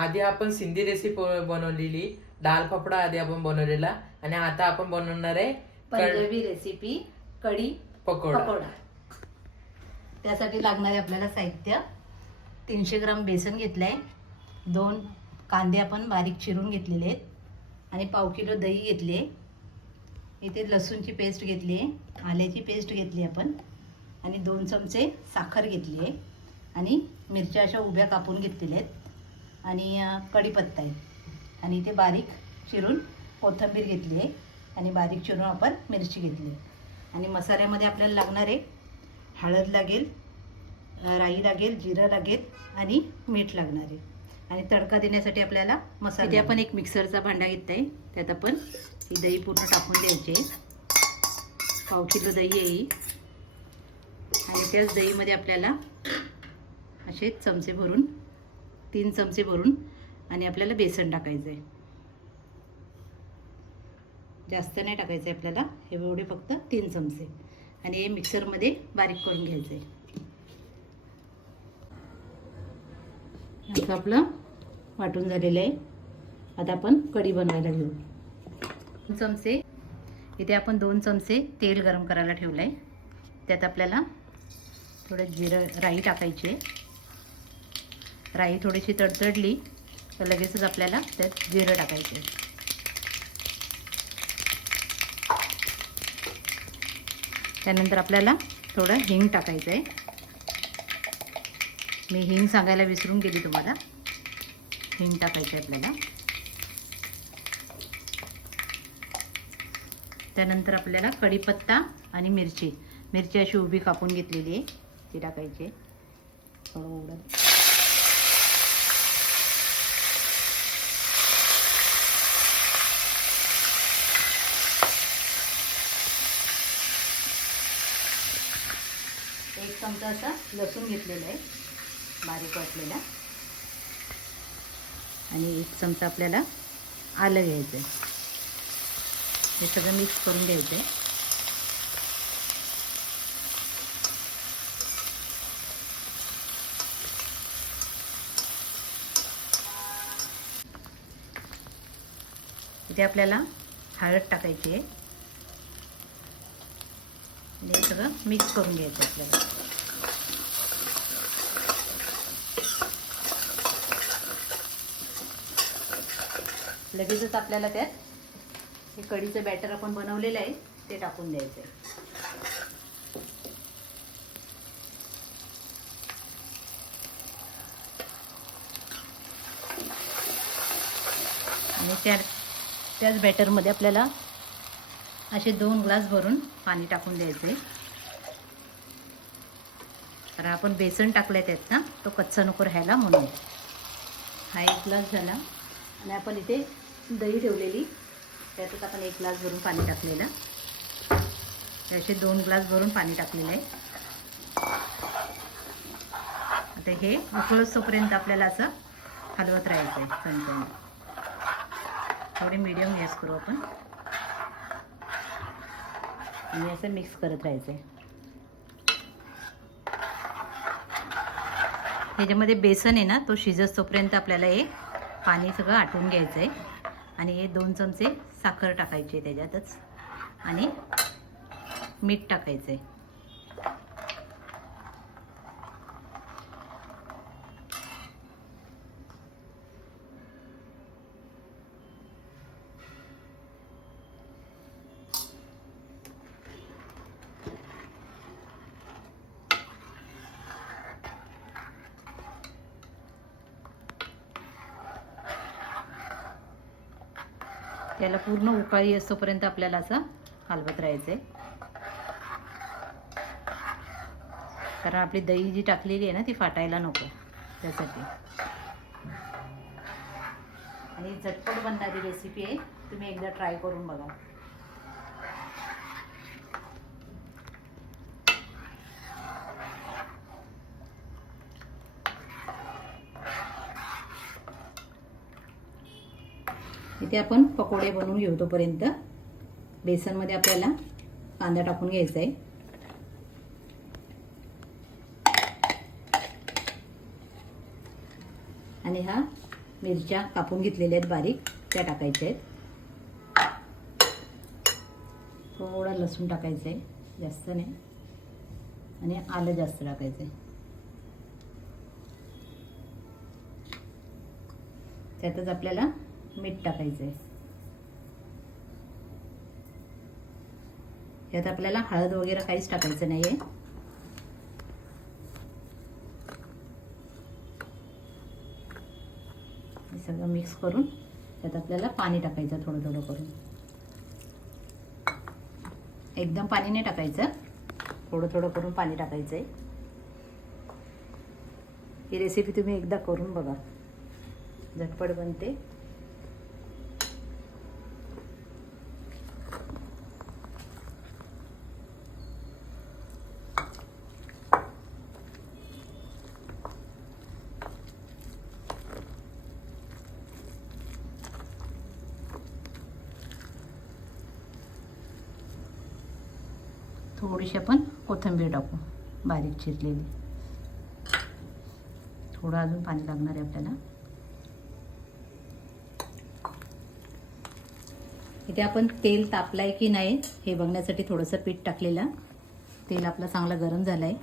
आधी आपण सिंधी रेसिपी बनवलेली दाल फाफडा आधी आपण बनवलेला आणि आता आपण बनवणार आहे पंजाबी रेसिपी कढी पकोडा. त्यासाठी लागणारे आपल्याला साहित्य 300 ग्राम बेसन घेतलंय, 2 कांदे आपण बारीक चिरून घेतलेले आहेत आणि पाव किलो दही घेतले, इथे लसूणची पेस्ट घेतली आहे, आल्याची पेस्ट घेतली आपण आणि 2 चमचे साखर घेतली आहे आणि मिरच्या अशा उभ्या कापून घेतलेल्या आहेत आणि कढीपत्ता आहे आणि इथे बारीक चिरून कोथिंबीर घेतली आहे आणि बारीक चिरून आपण मिरची घेतली आहे. आणि मसाल्यामध्ये आपल्याला लागणार आहे हळद लागेल, राई लागेल, जिरं लागेल आणि मीठ लागणार आहे. आणि तडका देण्यासाठी आपल्याला मसाला, इथे आपण एक मिक्सरचा भांडा घेतला आहे, त्यात आपण ही दही पूर्ण टाकून द्यायची. पाव किलो दही आहे ही आणि त्याच दहीमध्ये आपल्याला असे चमचे भरून 3 चमचे भरून आणि आपल्याला बेसन टाकायचं आहे. जास्त नाही टाकायचं आहे आपल्याला, हे एवढे फक्त 3 चमचे आणि हे मिक्सरमध्ये बारीक करून घ्यायचं आहे. आता आपलं वाटून झालेलं आहे. आता आपण कढी बनवायला घेऊ. 2 चमचे इथे आपण 2 चमचे तेल गरम करायला ठेवलं आहे, त्यात आपल्याला थोडं जिरं राई टाकायची आहे. राई थोडीशी तडतडली तर लगेचच आपल्याला त्यात जिरं टाकायचं आहे. त्यानंतर आपल्याला थोडं हिंग टाकायचं आहे. मी हिंग सांगायला विसरून गेली तुम्हाला, हिंग टाकायचं आहे आपल्याला. त्यानंतर आपल्याला कढीपत्ता आणि मिरची अशी उभी कापून घेतलेली आहे ती टाकायची आहे. थोडं उघडं एक चमचा असा लसूण घेतलेला आहे बारीक वाटलेला आणि 1 चमचा आपल्याला आलं घ्यायचं आहे. हे सगळं मिक्स करून घ्यायचं आहे. इथे आपल्याला हळद टाकायची आहे. हे सगळं मिक्स करून घ्यायचं आपल्याला. लगेचच आपल्याला त्यात हे कढीचं बॅटर आपण बनवलेलं आहे ते टाकून द्यायचं आहे. आणि त्याच बॅटरमध्ये आपल्याला असे 2 ग्लास भरून पाणी टाकून द्यायचं आहे. कारण आपण बेसन टाकलंय त्यात ना, तो कच्चा नको राहायला म्हणून. हा 1 ग्लास झाला आणि आपण इथे दही ठेवलेली त्यातच आपण 1 ग्लास भरून पाणी टाकलेलं. असे 2 ग्लास भरून पाणी टाकलेलं आहे. आता हे उकळोपर्यंत आपल्याला असं हलवत राहायचं आहे कंटिन्यू. थोडी मीडियम गॅस करू आपण आणि असं मिक्स करत राहायचं आहे. ह्याच्यामध्ये बेसन आहे ना, तो शिजत तोपर्यंत आपल्याला हे पाणी सगळं आटवून घ्यायचं आहे आणि हे 2 चमचे साखर टाकायची आहे त्याच्यातच आणि मीठ टाकायचं आहे. त्याला पूर्ण उकाळी असतोपर्यंत आपल्याला असं हलवत राहायचं आहे. कारण आपली दही जी टाकलेली आहे ना ती फाटायला नको त्यासाठी. आणि झटपट बनणारी रेसिपी आहे, तुम्ही एकदा ट्राय करून बघा. इथे आपण पकोडे बनवून घेऊ. तोपर्यंत बेसनमध्ये आपल्याला कांदा टाकून घ्यायचा आहे. आणि हा मिरच्या कापून घेतलेल्या आहेत बारीक, त्या टाकायच्या आहेत. थोडा लसूण टाकायचं आहे, जास्त नाही, आणि आलं जास्त टाकायचं आहे. त्यातच आपल्याला मीठ टाकायचं आहे. यात आपल्याला हळद वगैरे काहीच टाकायचं नाही आहे. हे सगळं मिक्स करून त्यात आपल्याला पाणी टाकायचं, थोडं थोडं करून. एकदम पाणी नाही टाकायचं, थोडं थोडं करून पाणी टाकायचं आहे. ही रेसिपी तुम्ही एकदा करून बघा, झटपट बनते. थोडीशी आपण कोथिंबीर टाकू, बारीक चिरलेली. थोडं अजून पाणी लागणार आहे आपल्याला. इथे आपण तेल तापलंय की नाही हे बघण्यासाठी थोडंसं पीठ टाकलेलं. तेल आपलं चांगलं गरम झालं आहे.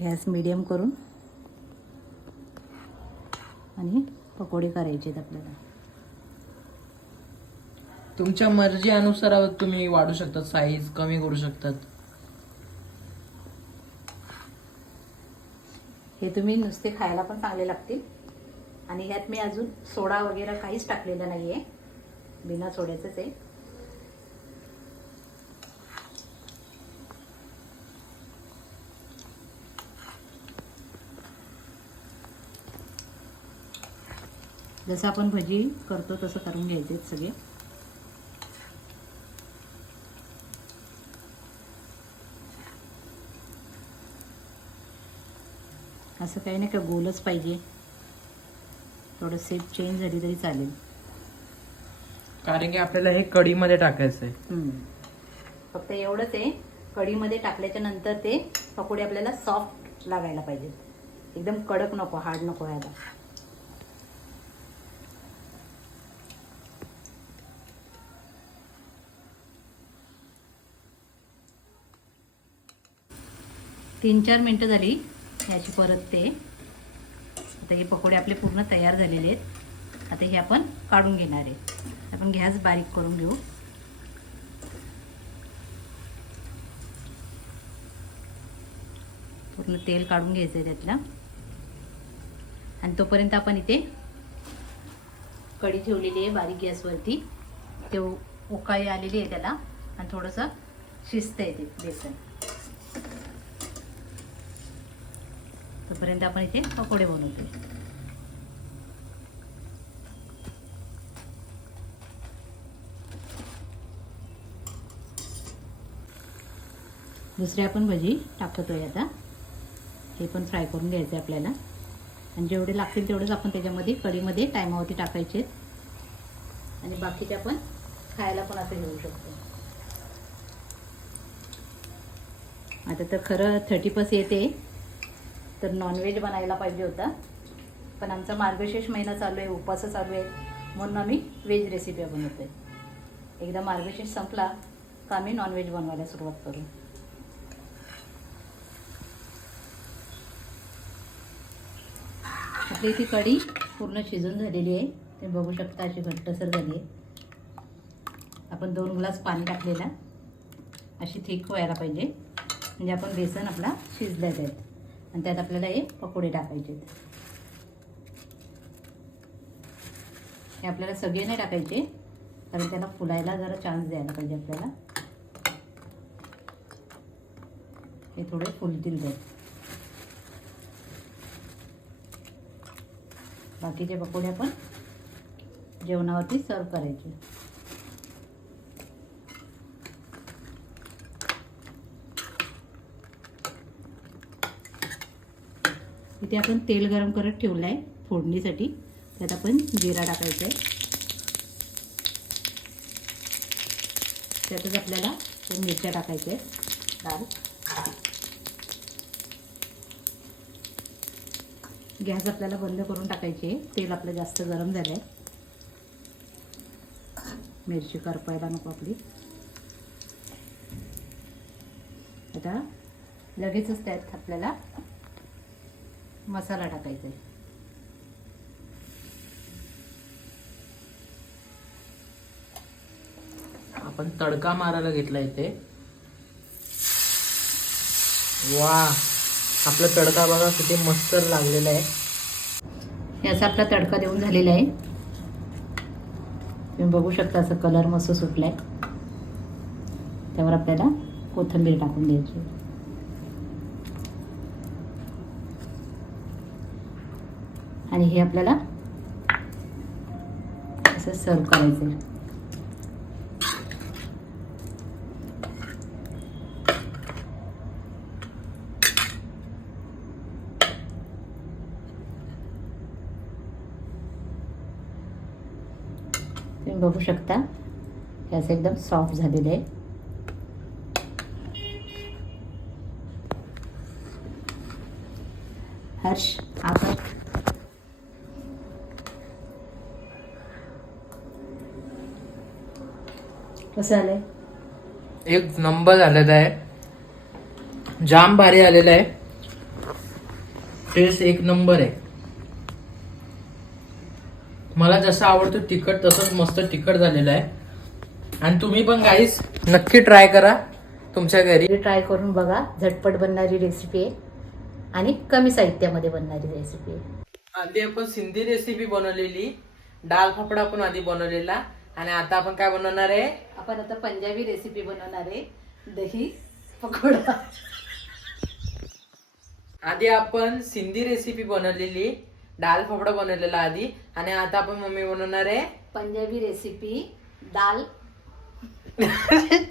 गॅस मीडियम करून आणि पकोडे करायचे आहेत आपल्याला. तुमच्या मर्जी अनुसार तुम्ही वाढू शकतात, साईज कमी करू शकतात. हे तुम्ही नुसते खायला पण चांगले लागतील. आणि ह्यात मी अजून सोडा वगैरे काहीच टाकलेलं नाही आहे, बिना सोड्याचंच आहे. जसं आपण भजी करतो तसं करून घ्यायचे सगळे. असं काही नाही का गोलच पाहिजे, थोडं शेप चेंज झाली तरी चालेल. कारण की आपल्याला हे कढीमध्ये टाकायचं आहे. फक्त एवढंच आहे, कढीमध्ये टाकल्याच्या नंतर ते पकोडे आपल्याला सॉफ्ट लागायला पाहिजेत, एकदम कडक नको, हार्ड नको व्हायला. तीन 4 मिनटं झाली ह्याची परतते. आता हे पकोडे आपले पूर्ण तयार झालेले आहेत. आता हे आपण काढून घेणार आहे. आपण गॅस बारीक करून घेऊ. पूर्ण तेल काढून घ्यायचं आहे त्यातलं. आणि तोपर्यंत आपण इथे कढी ठेवलेली आहे बारीक गॅसवरती. ते उकाळी आलेली आहे त्याला, आणि थोडंसं शिजतं येते बेसन. तोपर्यंत आपण इथे पकोडे बनवतो. दुसरी आपण भजी टाकतोय आता. हे पण फ्राय करून घ्यायचं आहे आपल्याला. आणि जेवढे लागतील तेवढेच आपण त्याच्यामध्ये कढीमध्ये टायमावरती टाकायचे. आणि बाकीचे आपण खायला पण असं घेऊ शकतो. आता तर खरं 30+ येते, तर नॉनव्हेज बनायला पाहिजे होता. पण आमचा मार्गशीर्ष महिना चालू आहे, उपवास चालू आहे, म्हणून आम्ही व्हेज रेसिपी बनवतो आहे. एकदा मार्गशीर्ष संपला का आम्ही नॉनव्हेज बनवायला सुरुवात करू. आपली ती कढी पूर्ण शिजून झालेली आहे, ते बघू शकता, अशी घट्टसर झाली आहे. आपण 2 ग्लास पाणी टाकलेला, अशी थिक व्हायला पाहिजे, म्हणजे आपण बेसन आपला शिजलेलं आहे. आणि त्यात आपल्याला हे पकोडे टाकायचे. हे आपल्याला सगळे नाही टाकायचे, कारण त्याला फुलायला जरा चान्स द्यायला पाहिजे आपल्याला. हे थोडे फुलतील ते. बाकीचे पकोडे आपण जेवणावरती सर्व करायचे. इथे आपण तेल गरम करत ठेवलं आहे फोडणीसाठी. त्यात आपण जिरा टाकायचा आहे. त्यातच आपल्याला मिरच्या टाकायच्या आहेत लाल. गॅस आपल्याला बंद करून टाकायची आहे. तेल आपलं जास्त गरम झालं आहे. मिरची करपायला नको आपली. आता लगेचच त्यात आपल्याला मसाला टाकायचा आहे. आपण तडका मारायला घेतला इथे. वा, आपला तडका बघा किती मस्त लागलेला आहे. याचा आपला तडका देऊन झालेला आहे. तुम्ही बघू शकता असं कलर मस्त सुटलाय. त्यावर आपल्याला कोथिंबीर टाकून द्यायची. आणि हे आपल्याला असं सर्व करायचं आहे. तुम्ही बघू शकता हे असं एकदम सॉफ्ट झालेलं आहे. हर्ष आपण कसं आलंय? एक नंबर झालेला आहे. जाम भारी आलेला आहे. टेस्ट एक नंबर आहे. मला जसं आवडतं तिखट तसंच मस्त तिखट झालेलं आहे. आणि तुम्ही पण गाईस नक्की ट्राय करा तुमच्या घरी. ट्राय करून बघा. झटपट बनणारी रेसिपी आहे आणि कमी साहित्यामध्ये बनणारी रेसिपी आहे. आधी आपण सिंधी रेसिपी बनवलेली, डाळ फाफडा आपण आधी बनवलेला. आणि आता आपण काय बनवणार आहे? आपण आता पंजाबी रेसिपी बनवणार आहे, दही पकोडा. आधी आपण सिंधी रेसिपी बनवलेली, डाळ फाफडा बनवलेला आधी. आणि आता आपण मम्मी बनवणार आहे पंजाबी रेसिपी दाल